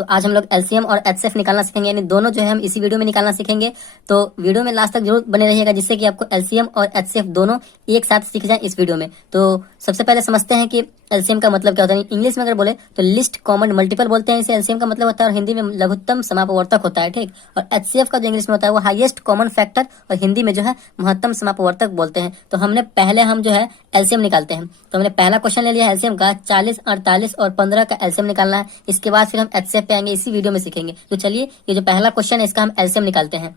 तो आज हम लोग एलसीएम और एचसीएफ निकालना सीखेंगे, यानी दोनों जो है हम इसी वीडियो में निकालना सीखेंगे। तो वीडियो में लास्ट तक जरूर बने रहिएगा, जिससे कि आपको एलसीएम और एचसीएफ दोनों एक साथ सीख जाए इस वीडियो में। तो सबसे पहले समझते हैं कि एलसीएम का मतलब क्या होता है। इंग्लिश में अगर बोले तो लिस्ट कॉमन मल्टीपल बोलते हैं इसे, एलसीएम का मतलब होता है, और हिंदी में लघुत्तम समापवर्तक होता है, ठीक। और एचसीएफ का जो इंग्लिश में होता है वो हाईएस्ट कॉमन फैक्टर, और हिंदी में जो है महत्तम समापवर्तक बोलते हैं। तो हमने पहले हम जो है एलसीएम निकालते हैं। तो हमने पहला क्वेश्चन ले लिया एलसीएम का, 40, 48 और 15 का एलसीएम निकालना है। इसके बाद फिर हम एचसीएफ पे आएंगे, इसी वीडियो में सीखेंगे। तो चलिए ये जो पहला क्वेश्चन है इसका हम एलसीएम निकालते हैं।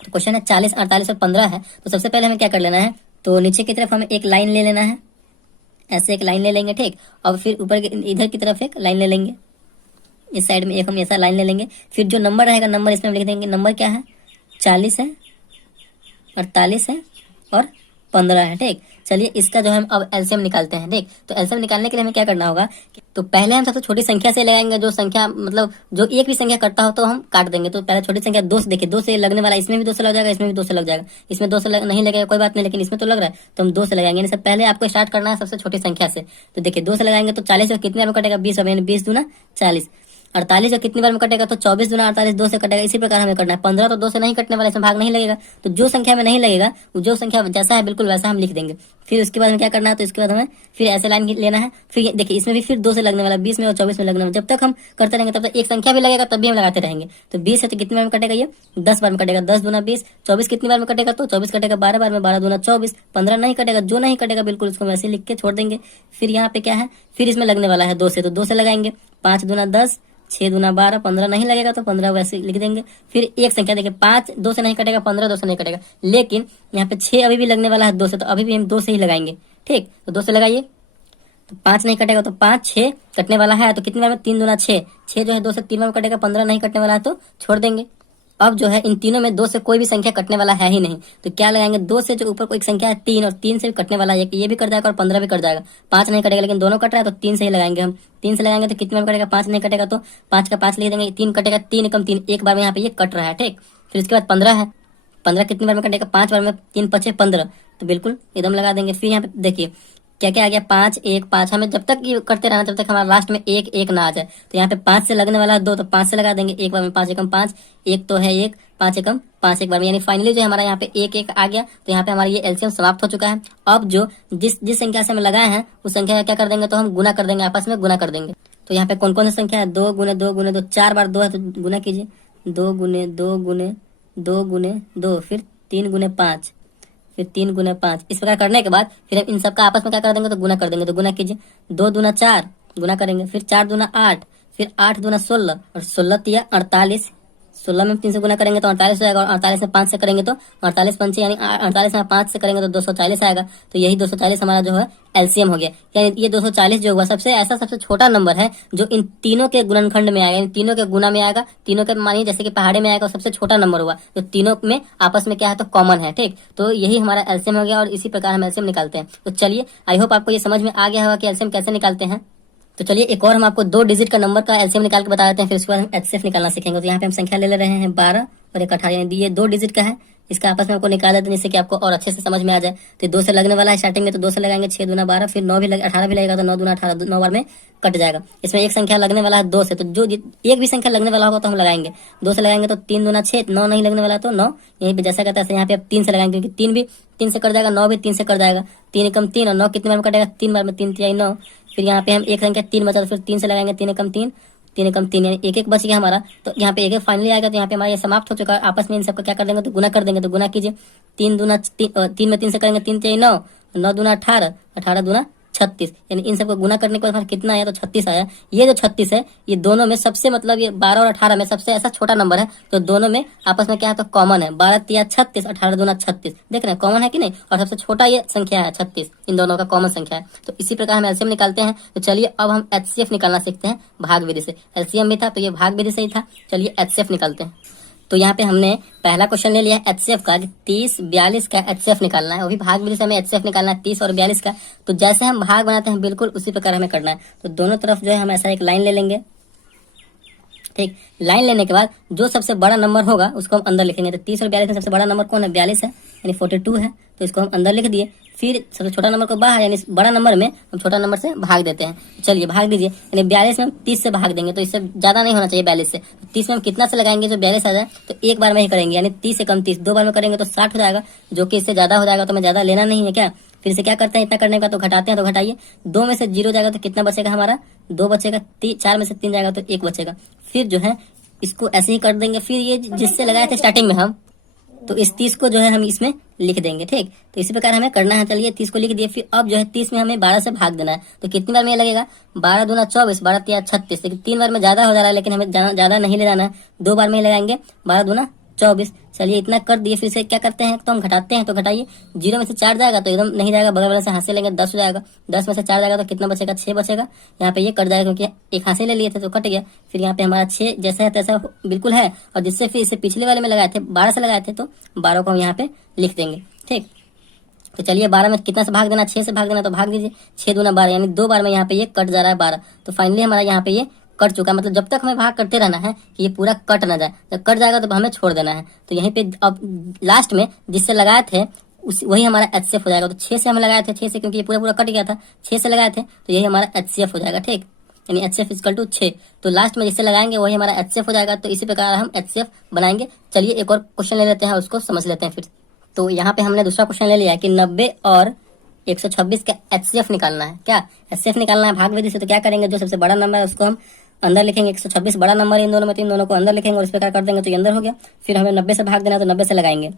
तो क्वेश्चन है 40, 48 और 15 है। तो सबसे पहले हमें क्या कर लेना है, तो नीचे की तरफ हमें एक लाइन ले लेना है, ऐसे एक लाइन ले लेंगे, ठीक। और फिर ऊपर इधर की तरफ एक लाइन ले लेंगे, इस साइड में एक हम ऐसा लाइन ले लेंगे। फिर जो नंबर रहेगा नंबर इसमें हम लिख देंगे। नंबर क्या है, 40 है, 48 है और 15 है, ठीक। चलिए इसका जो है हम अब एलसीएम निकालते हैं, ठीक। तो एलसीएम निकालने के लिए हमें क्या करना होगा, तो पहले हम सबसे छोटी संख्या से लगाएंगे। जो संख्या मतलब जो एक भी संख्या करता हो तो हम काट देंगे। तो पहले छोटी संख्या 2 से, देखिए 2 से लगने वाला, इसमें भी 2 से लग जाएगा, इसमें भी 2 से लग जाएगा। इसमें 2 से नहीं लगेगा कोई बात नहीं, लेकिन इसमें तो लग रहा है तो हम 2 से लगाएंगे। यानी पहले आपको स्टार्ट करना है सबसे छोटी संख्या से। तो देखिए 2 से लगाएंगे तो 40 कितनी बार में कटेगा, 20, यानी 20 दूना 40। 48 कितनी बार में कटेगा, तो 24 दूना 48, 2 से कटेगा। इसी प्रकार हमें करना है। 15 तो 2 से नहीं कटने वाला, इसमें भाग नहीं लगेगा। तो जो संख्या में नहीं लगेगा, जो संख्या जैसा है बिल्कुल वैसा हम लिख देंगे। फिर उसके बाद में क्या करना है, तो इसके बाद हमें फिर ऐसे लाइन लेना है। फिर देखिए इसमें भी फिर 2 से लगने वाला, 20 में और 24 में लगने वाला। जब तक हम करते रहेंगे तब तक एक संख्या भी लगेगा, तब भी हम लगाते रहेंगे। तो 20 है तो कितनी बार में कटेगा, ये 10 बार में कटेगा। 10 दूना 20, 24 कितनी बार में कटेगा, तो 24 कटेगा 12 बार में, 12 दूना 24। 15 नहीं कटेगा, जो नहीं कटेगा बिल्कुल उसको वैसे लिख के छोड़ देंगे। फिर यहाँ पे क्या है, फिर इसमें लगने वाला है 2 से, तो 2 से लगाएंगे। 5 दूना 10, 6 दूना 12, 15 नहीं लगेगा तो 15 वैसे लिख देंगे। फिर एक संख्या देखिए 5 2 से नहीं कटेगा, 15 2 से नहीं कटेगा, लेकिन यहाँ पे 6 अभी भी लगने वाला है 2 से, तो अभी भी हम 2 से ही लगाएंगे, ठीक। तो 2 से लगाइए, तो 5 नहीं कटेगा, तो 5, 6 कटने वाला है तो कितनी बार में, 3 दूना 6, 6 जो है 2 से 3 बार में कटेगा। 15 नहीं कटने वाला है तो छोड़ देंगे। अब जो है इन तीनों में 2 से कोई भी संख्या कटने वाला है ही नहीं, तो क्या लगाएंगे, 2 से जो ऊपर कोई एक संख्या है 3, और 3 से भी कटने वाला है, ये भी कट जाएगा और 15 भी कट जाएगा। 5 नहीं कटेगा, लेकिन दोनों कट रहा है तो 3 से ही लगाएंगे हम। 3 से लगाएंगे तो कितने में कटेगा, 5 नहीं कटेगा तो 5 का 5 लिख देंगे। 3 कटेगा, 3 एकम 3, एक बार में यहाँ पे ये कट रहा है, ठीक। फिर इसके बाद 15 है, 15 कितनी बार में कटेगा, 5 बार में, 3 5 15, तो बिल्कुल एकदम लगा देंगे। फिर यहाँ पे देखिए क्या क्या आ गया, 5 1 5। हमें जब तक ये करते रहना तब तक हमारा लास्ट में 1 1 ना आ जाए। तो यहाँ पे 5 से लगने वाला है 2, तो 5 से लगा देंगे। एक बार में 5 एकम 5, एक तो है 1, 5 एकम 5 एक बार में, यानी फाइनली जो हमारा यहाँ पे 1 1 आ गया। तो यहाँ पे हमारा ये एलसीएम समाप्त हो चुका है। अब जो जिस संख्या से हम लगाए हैं उस संख्या का क्या कर देंगे, तो हम गुना कर देंगे, आपस में गुना कर देंगे। तो यहाँ पे कौन कौन सी संख्या है, 2 गुने 2 गुने 2, 4 बार 2 है तो गुना कीजिए। 2 गुने 2 गुने 2 गुने 2, फिर 3 गुने 5, फिर 3 गुने 5। इस प्रकार करने के बाद फिर हम इन सबका आपस में क्या कर देंगे, तो गुना कर देंगे। तो गुना कीजिए, 2 दूना 4 गुना करेंगे, फिर 4 दूना 8, फिर 8 दूना 16, और 16 तिया 48। 16 में 3 से गुना करेंगे तो 48 हो जाएगा, और 48 में 5 से करेंगे तो 48 पंचे, यानी 48 में 5 से करेंगे तो 240 आएगा। तो यही 240 हमारा जो है एलसीएम हो गया। यानी ये 240 जो हुआ सबसे छोटा नंबर है जो इन तीनों के गुणनखंड में आएगा, इन तीनों के गुना में आएगा। तीनों के मानिए जैसे कि पहाड़े में आएगा, सबसे छोटा नंबर हुआ जो तीनों में आपस में क्या है, तो कॉमन है, ठीक। तो यही हमारा एलसीएम हो गया, और इसी प्रकार हम एलसीएम निकालते हैं। तो चलिए आई होप आपको ये समझ में आ गया होगा कि एलसीएम कैसे निकालते हैं। तो चलिए एक और हम आपको 2 डिजिट का नंबर का एलसीएम निकाल के बता देते हैं, फिर उसके बाद हम एचसीएफ निकालना सीखेंगे। तो यहाँ पे हम संख्या ले रहे हैं 12 और एक 18, यानी ये 2 डिजिट का है। इसका आपस में आपको निकाल देते हैं जिससे कि आपको और अच्छे से समझ में आ जाए। तो 2 से लगने वाला है स्टार्टिंग में, तो 2 से लगाएंगे, 6 दूना 12, फिर 9 भी 18 भी लगेगा, तो 9 दूना 18, 9 बार में कट जाएगा। इसमें एक संख्या लगने वाला है 2 से, तो जो एक भी संख्या लगने वाला होगा तो हम लगाएंगे। 2 से लगाएंगे तो 3 दूना 6, 9 नहीं लगने वाला तो 9 यहीं पे जैसा कहता है यहाँ पे आप 3 से लगाएंगे, क्योंकि 3 भी 3 से कट जाएगा, 9 भी 3 से कट जाएगा। 3 एकम 3 और 9 कितने बार में कटेगा, 3 बार में, 3 3 9। फिर यहाँ पे हम एक संख्या 3 बचा, तो फिर 3 से लगाएंगे, 3 एकम 3, 3 एकम 3, यानी 1 1 बच गया हमारा। तो यहाँ पे 1 1 फाइनली आएगा। तो यहाँ पे हमारा ये समाप्त हो चुका है। आपस में इन सबको क्या कर देंगे, तो गुना कर देंगे। तो गुना कीजिए, 3 दूना 3 में 3 से करेंगे, 3 3 9, 9 दूना 18, 18 दूना 36, यानी इन सबको गुना करने के बाद कितना आया, तो 36 आया। ये जो 36 है ये दोनों में सबसे मतलब ये 12 और 18 में सबसे ऐसा छोटा नंबर है, तो दोनों में आपस में क्या है, तो कॉमन है। 12 तिया 36, 18 दूना 36, देख रहे हैं कॉमन है कि नहीं। और सबसे छोटा ये संख्या है 36, इन दोनों का कॉमन संख्या है। तो इसी प्रकार हम एलसीएम निकालते हैं। तो चलिए अब हम एचसीएफ निकालना सीखते हैं भाग विधि से। एलसीएम भी था तो ये भाग विधि से ही था। चलिए एचसीएफ निकालते हैं। तो यहाँ पे हमने पहला क्वेश्चन ले लिया है एचसीएफ का, 30 42 का एचसीएफ निकालना है। वो भी भाग विधि से हमें एचसीएफ निकालना है 30 और 42 का। तो जैसे हम भाग बनाते हैं बिल्कुल उसी प्रकार हमें करना है। तो दोनों तरफ जो है हम ऐसा एक लाइन ले लेंगे, ठीक। लाइन लेने के बाद जो सबसे बड़ा नंबर होगा उसको हम अंदर लिखेंगे। तो 30 और 42 में सबसे बड़ा नंबर कौन है, 42 है, यानी 42 है। तो इसको हम अंदर लिख दिए। फिर सबसे छोटा नंबर को बाहर यानी बड़ा नंबर में हम छोटा नंबर से भाग देते हैं। चलिए भाग दीजिए, यानी 42 में हम 30 से भाग देंगे, तो इससे ज्यादा नहीं होना चाहिए 42 से। 30 में हम कितना से लगाएंगे जो 42 आ जाए, तो एक बार में ही करेंगे, यानी 30 से कम 30, दो बार में करेंगे तो 60 हो जाएगा, जो कि इससे ज्यादा हो जाएगा, तो हमें ज्यादा लेना नहीं है क्या। फिर से क्या करते हैं, इतना करने का तो घटाते हैं, तो घटाइए, 2 में से 0 जाएगा तो कितना बचेगा हमारा, 2 बचेगा, 4 में से 3 जाएगा तो 1 बचेगा। फिर जो है इसको ऐसे ही कर देंगे। फिर ये जिससे लगाए थे स्टार्टिंग में हम, तो इस 30 को जो है हम इसमें लिख देंगे, ठीक। तो इसी प्रकार हमें करना है। चलिए 30 को लिख दिए। फिर अब जो है 30 में हमें 12 से भाग देना है, तो कितनी बार में ये लगेगा, 12 दूना 24, 12 तिया 36, लेकिन 3 बार में ज्यादा हो जा रहा है, लेकिन हमें ज्यादा नहीं ले जाना है, 2 बार में ही लगाएंगे, 12 दूना 24। चलिए इतना कर दिए। फिर से क्या करते हैं, तो हम घटाते हैं, तो घटाइए, 0 में से 4 जाएगा तो एकदम नहीं जाएगा, बगल वाले से हाथ से लेंगे, 10 हो जाएगा, 10 में से 4 जाएगा तो कितना बचेगा, 6 बचेगा। यहाँ पे ये कट जाएगा क्योंकि एक हाथ से ले लिए थे तो कट गया। फिर यहाँ पे हमारा 6 जैसा है तैसा बिल्कुल है, और जिससे फिर इसे पिछले वाले में लगाए थे 12 से लगाए थे, तो 12 को हम यहाँ पे लिख देंगे, ठीक। तो चलिए 12 में कितना से भाग देना, 6 से भाग देना, तो भाग दीजिए, 6 दूना 12, यानी 2 बार में यहाँ पे ये कट जा रहा है 12। तो फाइनली हमारा यहाँ पे ये कट चुका, मतलब जब तक हमें भाग करते रहना है कि ये पूरा कट ना जाए, जब कट जाएगा तो हमें छोड़ देना है। तो यहीं पे अब लास्ट में जिससे लगाए थे वही हमारा HCF हो जाएगा। तो 6 से हम लगाए थे, 6 से, क्योंकि ये पूरा पूरा कट गया था, 6 से लगाए थे, तो यही हमारा HCF हो जाएगा, ठीक। यानी HCF इक्वल टू 6। तो लास्ट में जिससे लगाएंगे वही हमारा HCF हो जाएगा। तो इसी प्रकार हम HCF बनाएंगे। चलिए एक और क्वेश्चन ले लेते हैं, उसको समझ लेते हैं फिर। तो यहाँ पे हमने दूसरा क्वेश्चन ले लिया है कि 90 और 126 का HCF निकालना है। क्या HCF निकालना है भाग विधि से। तो क्या करेंगे, जो सबसे बड़ा नंबर है उसको हम अंदर लिखेंगे, 126 बड़ा नंबर है इन दोनों में, तो इन दोनों को अंदर लिखेंगे और इस प्रकार कर देंगे तो ये अंदर हो गया। फिर हमें 90 से भाग देना, तो 90 से लगाएंगे,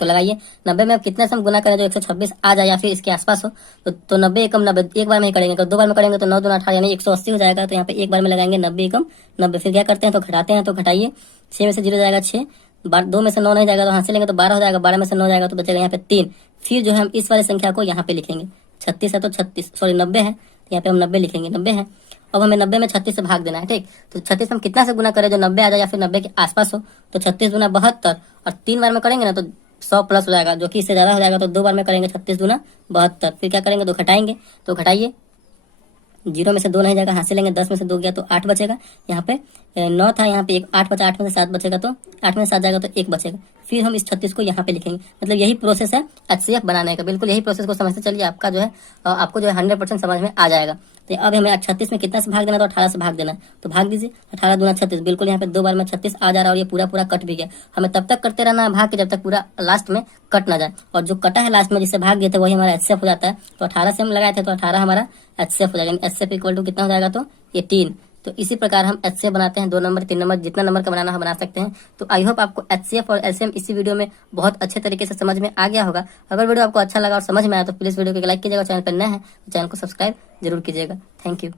तो लगाइए, 90 में अब कितने से हम गुना करें जो 126 आ जाए या फिर इसके आसपास हो, तो 90 एकम 90 एक बार में ही करेंगे, तो 2 बार में करेंगे तो 9 दूना 18 यानी 180 हो जाएगा। तो यहाँ पे एक बार में लगाएंगे 90 एकम 90। फिर क्या करते हैं, तो घटाते हैं, तो घटाइए, 6 में से 0 जाएगा 6, 2 में से 9 नहीं जाएगा तो हाथ से लेंगे तो 12 हो जाएगा, 12 में से 9 जाएगा तो बचेगा यहाँ पे 3। फिर जो है हम इस वाली संख्या को यहाँ पे लिखेंगे, 36 है तो 36, सॉरी 90 है, तो यहाँ पे हम 90 लिखेंगे, 90 है। अब हमें 90 में 36 से भाग देना है, ठीक। तो 36 हम कितना से गुना करें जो 90 आ जाए या फिर 90 के आसपास हो, तो 36 दूना 72, और 3 बार में करेंगे ना तो 100 प्लस हो जाएगा, जो कि इससे ज्यादा हो जाएगा, तो 2 बार में करेंगे 36 दूना 72। फिर क्या करेंगे, तो घटाएंगे, तो घटाइए, 0 में से 2 नहीं जाएगा, हाथ से लेंगे, 10 में से 2 गया तो 8 बचेगा। यहाँ पे 9 था, यहाँ पे 8 बचा, 8 में से 7 बचेगा, तो 8 में से 7 जाएगा तो 1 बचेगा। फिर हम इस 36 को यहाँ पे लिखेंगे। मतलब यही प्रोसेस है HCF बनाने का, बिल्कुल यही प्रोसेस को समझते चलिए, आपका जो है आपको जो है 100% समझ में आ जाएगा। तो अब हमें 36 में कितना से भाग देना, तो 18 से भाग देना, तो भाग दीजिए, 18 दूना 36, बिल्कुल यहाँ पे 2 बार में 36 आ जा रहा है और ये पूरा पूरा कट भी गया। हमें तब तक करते रहना है भाग के जब तक पूरा लास्ट में कट ना जाए, और जो कटा है लास्ट में जिससे भाग गए थे वही हमारा HCF हो जाता है। तो 18 से हम लगाए थे तो 18 हमारा HCF हो जाएगा। HCF इक्वल टू कितना हो जाएगा, तो ये 3। तो इसी प्रकार हम HCF बनाते हैं, 2 नंबर 3 नंबर जितना नंबर का बनाना है बना सकते हैं। तो आई होप आपको HCF और LCM इसी वीडियो में बहुत अच्छे तरीके से समझ में आ गया होगा। अगर वीडियो आपको अच्छा लगा और समझ में आया तो प्लीज वीडियो को लाइक कीजिएगा, चैनल पर नए हैं तो चैनल को सब्सक्राइब जरूर कीजिएगा। Thank you.